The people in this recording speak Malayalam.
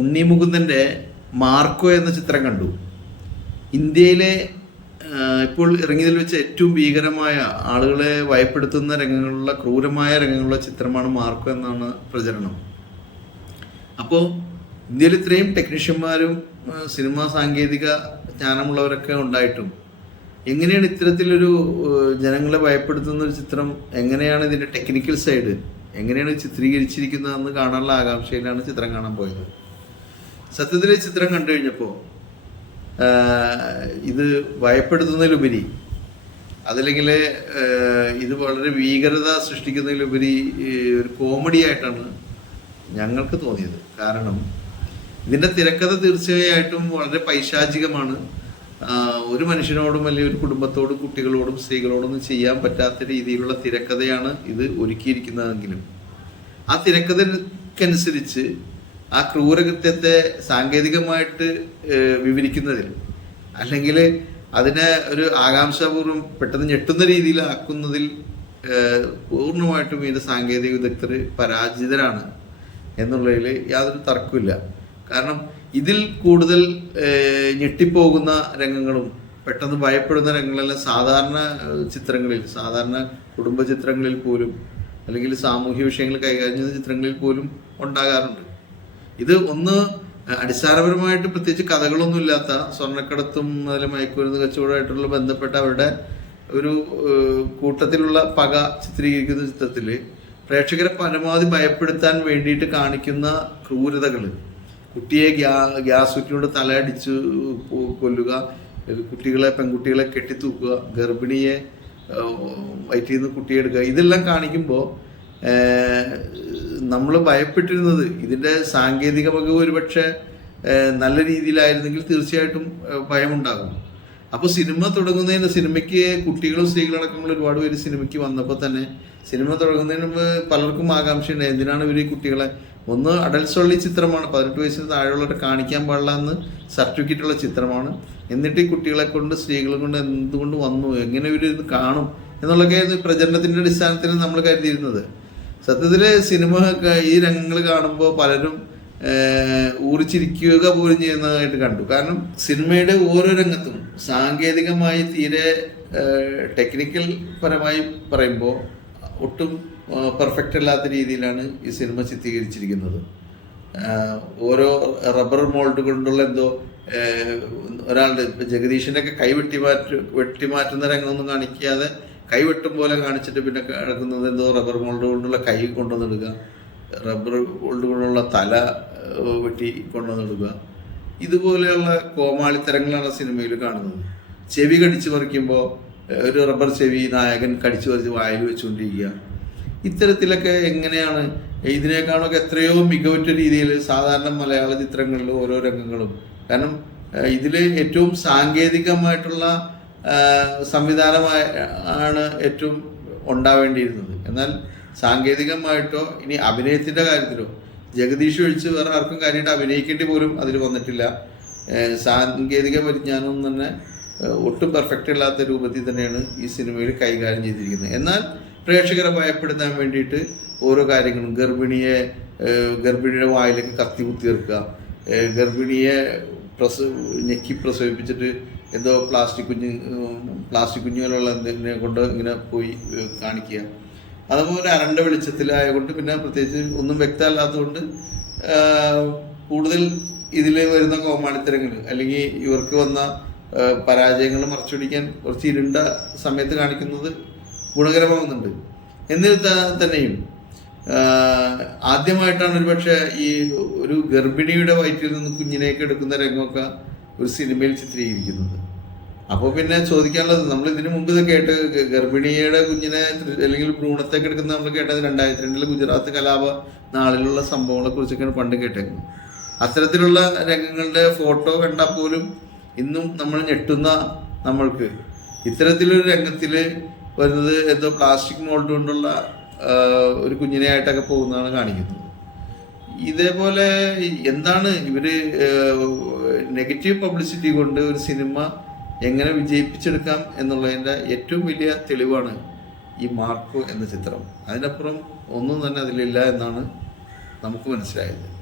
ഉണ്ണി മുകുന്ദന്റെ മാർക്കോ എന്ന ചിത്രം കണ്ടു. ഇന്ത്യയിലെ ഇപ്പോൾ ഇറങ്ങിയതിൽ വെച്ച് ഏറ്റവും ഭീകരമായ ആളുകളെ ഭയപ്പെടുത്തുന്ന രംഗങ്ങളുള്ള ക്രൂരമായ രംഗങ്ങളുള്ള ചിത്രമാണ് മാർക്കോ എന്നാണ് പ്രചരണം. അപ്പോൾ ഇന്ത്യയിൽ ഇത്രയും ടെക്നീഷ്യന്മാരും സിനിമാ സാങ്കേതിക ജ്ഞാനമുള്ളവരൊക്കെ ഉണ്ടായിട്ടും എങ്ങനെയാണ് ഇത്തരത്തിലൊരു ജനങ്ങളെ ഭയപ്പെടുത്തുന്ന ഒരു ചിത്രം? എങ്ങനെയാണ് ഇതിന്റെ ടെക്നിക്കൽ സൈഡ്? എങ്ങനെയാണ് ചിത്രീകരിച്ചിരിക്കുന്നതെന്ന് കാണാനുള്ള ആകാംക്ഷയിലാണ് ചിത്രം കാണാൻ പോയത്? സത്യത്തിൽ ചിത്രം കണ്ടു കഴിഞ്ഞപ്പോൾ ഇത് ഭയപ്പെടുത്തുന്നതിലുപരി അതല്ലെങ്കിൽ ഇത് വളരെ ഭീകരത സൃഷ്ടിക്കുന്നതിലുപരി ഒരു കോമഡി ആയിട്ടാണ് ഞങ്ങൾക്ക് തോന്നിയത്. കാരണം ഇതിന്റെ തിരക്കഥ തീർച്ചയായിട്ടും വളരെ പൈശാചികമാണ്. ഒരു മനുഷ്യനോടും അല്ലെങ്കിൽ ഒരു കുടുംബത്തോടും കുട്ടികളോടും സ്ത്രീകളോടൊന്നും ചെയ്യാൻ പറ്റാത്ത രീതിയിലുള്ള തിരക്കഥയാണ് ഇത് ഒരുക്കിയിരിക്കുന്നതെങ്കിലും ആ തിരക്കഥക്കനുസരിച്ച് ആ ക്രൂരകൃത്യത്തെ സാങ്കേതികമായിട്ട് വിവരിക്കുന്നതിൽ അല്ലെങ്കിൽ അതിനെ ഒരു ആകാംക്ഷാപൂർവം പെട്ടെന്ന് ഞെട്ടുന്ന രീതിയിലാക്കുന്നതിൽ പൂർണമായിട്ടും ഇത് സാങ്കേതിക വിദഗ്ധർ പരാജിതരാണ് എന്നുള്ളതിൽ യാതൊരു തർക്കമില്ല കാരണം ഇതിൽ കൂടുതൽ ഞെട്ടിപ്പോകുന്ന രംഗങ്ങളും പെട്ടെന്ന് ഭയപ്പെടുന്ന രംഗങ്ങളെല്ലാം സാധാരണ ചിത്രങ്ങളിൽ സാധാരണ കുടുംബ ചിത്രങ്ങളിൽ പോലും അല്ലെങ്കിൽ സാമൂഹ്യ വിഷയങ്ങൾ കൈകാര്യം ചെയ്യുന്ന ചിത്രങ്ങളിൽ പോലും ഉണ്ടാകാറുണ്ട്. ഇത് ഒന്ന് അടിസ്ഥാനപരമായിട്ട് പ്രത്യേകിച്ച് കഥകളൊന്നും ഇല്ലാത്ത സ്വർണക്കടത്തും അതിൽ മയക്കുമരുന്ന് കച്ചവടമായിട്ടുള്ള ബന്ധപ്പെട്ട അവരുടെ ഒരു കൂട്ടത്തിലുള്ള പക ചിത്രീകരിക്കുന്ന ചിത്രത്തിൽ പ്രേക്ഷകരെ പരമാവധി ഭയപ്പെടുത്താൻ വേണ്ടിയിട്ട് കാണിക്കുന്ന ക്രൂരതകൾ കുട്ടിയെ ഗ്യാ ഗ്യാസ് കുറ്റിയോട് തലയടിച്ച് കൊല്ലുക കുട്ടികളെ പെൺകുട്ടികളെ കെട്ടിത്തൂക്കുക ഗർഭിണിയെ വയറ്റിൽ നിന്ന് കുട്ടിയെടുക്കുക ഇതെല്ലാം കാണിക്കുമ്പോൾ നമ്മൾ ഭയപ്പെട്ടിരുന്നത്. ഇതിന്റെ സാങ്കേതിക മികവ് ഒരുപക്ഷെ നല്ല രീതിയിലായിരുന്നെങ്കിൽ തീർച്ചയായിട്ടും ഭയമുണ്ടാകും. അപ്പോൾ സിനിമ തുടങ്ങുന്നതിന് സിനിമയ്ക്ക് കുട്ടികളും സ്ത്രീകളടക്കമുള്ള ഒരുപാട് പേര് സിനിമയ്ക്ക് വന്നപ്പോൾ തന്നെ സിനിമ തുടങ്ങുന്നതിന് മുമ്പ് പലർക്കും ആകാംക്ഷയുണ്ട് എന്തിനാണ് ഇവർ ഈ കുട്ടികളെ? ഒന്ന് അഡൽട്സ് ഉള്ള ചിത്രമാണ്. പതിനെട്ട് വയസ്സിന് താഴെയുള്ളവരെ കാണിക്കാൻ പാടില്ല എന്ന് സർട്ടിഫിക്കറ്റ് ഉള്ള ചിത്രമാണ്. എന്നിട്ട് ഈ കുട്ടികളെ കൊണ്ട് സ്ത്രീകളെ കൊണ്ട് എന്തുകൊണ്ട് വന്നു? എങ്ങനെ ഇവർ ഇത് കാണും? എന്നുള്ളതൊക്കെ പ്രചരണത്തിന്റെ അടിസ്ഥാനത്തിൽ നമ്മൾ കരുതിയിരുന്നത്. സത്യത്തിൽ സിനിമ ഈ രംഗങ്ങൾ കാണുമ്പോൾ പലരും ഊറിച്ചിരിക്കുക പോലും ചെയ്യുന്നതായിട്ട് കണ്ടു. കാരണം സിനിമയുടെ ഓരോ രംഗത്തും സാങ്കേതികമായി തീരെ ടെക്നിക്കൽ പരമായി പറയുമ്പോൾ ഒട്ടും പെർഫെക്റ്റ് അല്ലാത്ത രീതിയിലാണ് ഈ സിനിമ ചിത്രീകരിച്ചിരിക്കുന്നത്. ഓരോ റബ്ബർ മോൾഡ് കൊണ്ടുള്ള എന്തോ ഒരാളുടെ ജഗദീഷിന്റെ ഒക്കെ കൈ വെട്ടി മാറ്റി വെട്ടി മാറ്റുന്ന രംഗമൊന്നും കാണിക്കാതെ കൈ വെട്ടും പോലെ കാണിച്ചിട്ട് പിന്നെ കിടക്കുന്നത് എന്തോ റബ്ബർ മോൾഡ് കൊണ്ടുള്ള കൈ കൊണ്ടുവന്നിടുക റബ്ബർ മോൾഡ് കൊണ്ടുള്ള തല വെട്ടി കൊണ്ടുവന്നിടുക ഇതുപോലെയുള്ള കോമാളിത്തരങ്ങളാണ് സിനിമയിൽ കാണുന്നത്. ചെവി കടിച്ചു പറിക്കുമ്പോൾ ഒരു റബ്ബർ ചെവി നായകൻ കടിച്ചു പറിച്ച് വായിൽ വെച്ചുകൊണ്ടിരിക്കുക. ഇത്തരത്തിലൊക്കെ എങ്ങനെയാണ് ഇതിനേക്കാളൊക്കെ എത്രയോ മികവുറ്റ രീതിയിൽ സാധാരണ മലയാള ചിത്രങ്ങളിൽ ഓരോ രംഗങ്ങളും. കാരണം ഇതിൽ ഏറ്റവും സാങ്കേതികമായിട്ടുള്ള സംവിധാനമായ ആണ് ഏറ്റവും ഉണ്ടാവേണ്ടിയിരുന്നത്. എന്നാൽ സാങ്കേതികമായിട്ടോ ഇനി അഭിനയത്തിന്റെ കാര്യത്തിലോ ജഗദീഷ് ഒഴിച്ച് വേറെ ആർക്കും കാര്യമായിട്ട് അഭിനയിക്കേണ്ടി പോലും അതിൽ വന്നിട്ടില്ല. സാങ്കേതിക പരിജ്ഞാനവും തന്നെ ഒട്ടും പെർഫെക്റ്റ് ഇല്ലാത്ത രൂപത്തിൽ തന്നെയാണ് ഈ സിനിമയിൽ കൈകാര്യം ചെയ്തിരിക്കുന്നത്. എന്നാൽ പ്രേക്ഷകരെ ഭയപ്പെടുത്താൻ വേണ്ടിയിട്ട് ഓരോ കാര്യങ്ങളും ഗർഭിണിയെ ഗർഭിണിയുടെ വായിലേക്ക് കത്തി കുത്തി വെക്കുക ഗർഭിണിയെ പ്രസവ ഞെക്കി പ്രസവിപ്പിച്ചിട്ട് എന്തോ പ്ലാസ്റ്റിക് കുഞ്ഞ് പ്ലാസ്റ്റിക് കുഞ്ഞുകളുള്ള എന്തിനെ കൊണ്ട് ഇങ്ങനെ പോയി കാണിക്കുക. അതുപോലെ അരണ്ട വെളിച്ചത്തിലായതുകൊണ്ട് പിന്നെ പ്രത്യേകിച്ച് ഒന്നും വ്യക്തമല്ലാത്തതുകൊണ്ട് കൂടുതൽ ഇതിൽ വരുന്ന കോമാളിത്തരങ്ങൾ അല്ലെങ്കിൽ ഇവർക്ക് വന്ന പരാജയങ്ങൾ മറച്ചുപിടിക്കാൻ കുറച്ച് ഇരുണ്ട സമയത്ത് കാണിക്കുന്നത് ഗുണകരമാകുന്നുണ്ട്. എന്നിരുന്നാൽ തന്നെയും ആദ്യമായിട്ടാണ് ഒരുപക്ഷെ ഈ ഒരു ഗർഭിണിയുടെ വയറ്റിൽ നിന്ന് കുഞ്ഞിനെയൊക്കെ എടുക്കുന്ന രംഗമൊക്കെ ഒരു സിനിമയിൽ ചിത്രീകരിക്കുന്നത്. അപ്പോൾ പിന്നെ ചോദിക്കാനുള്ളത് നമ്മൾ ഇതിനു മുമ്പ് ഇത് കേട്ട് ഗർഭിണിയുടെ കുഞ്ഞിനെ അല്ലെങ്കിൽ ഭ്രൂണത്തേക്ക് എടുക്കുന്ന നമ്മൾ കേട്ടത് രണ്ടായിരത്തി രണ്ടിലെ ഗുജറാത്ത് കലാപ നാളിലുള്ള സംഭവങ്ങളെ കുറിച്ചൊക്കെയാണ് പണ്ട് കേട്ടേക്കുന്നത്. അത്തരത്തിലുള്ള രംഗങ്ങളുടെ ഫോട്ടോ കണ്ടാൽ പോലും ഇന്നും നമ്മൾ ഞെട്ടുന്ന നമ്മൾക്ക്. ഇത്തരത്തിലൊരു രംഗത്തിൽ വരുന്നത് എന്തോ പ്ലാസ്റ്റിക് മോൾഡ് കൊണ്ടുള്ള ഒരു കുഞ്ഞിനെയായിട്ടൊക്കെ പോകുന്നതാണ് കാണിക്കുന്നത്. ഇതേപോലെ എന്താണ് ഇവർ നെഗറ്റീവ് പബ്ലിസിറ്റി കൊണ്ട് ഒരു സിനിമ എങ്ങനെ വിജയിപ്പിച്ചെടുക്കാം എന്നുള്ളതിന്റെ ഏറ്റവും വലിയ തെളിവാണ് ഈ മാർക്കോ എന്ന ചിത്രം. അതിനപ്പുറം ഒന്നും തന്നെ അതിലില്ല എന്നാണ് നമുക്ക് മനസ്സിലായത്.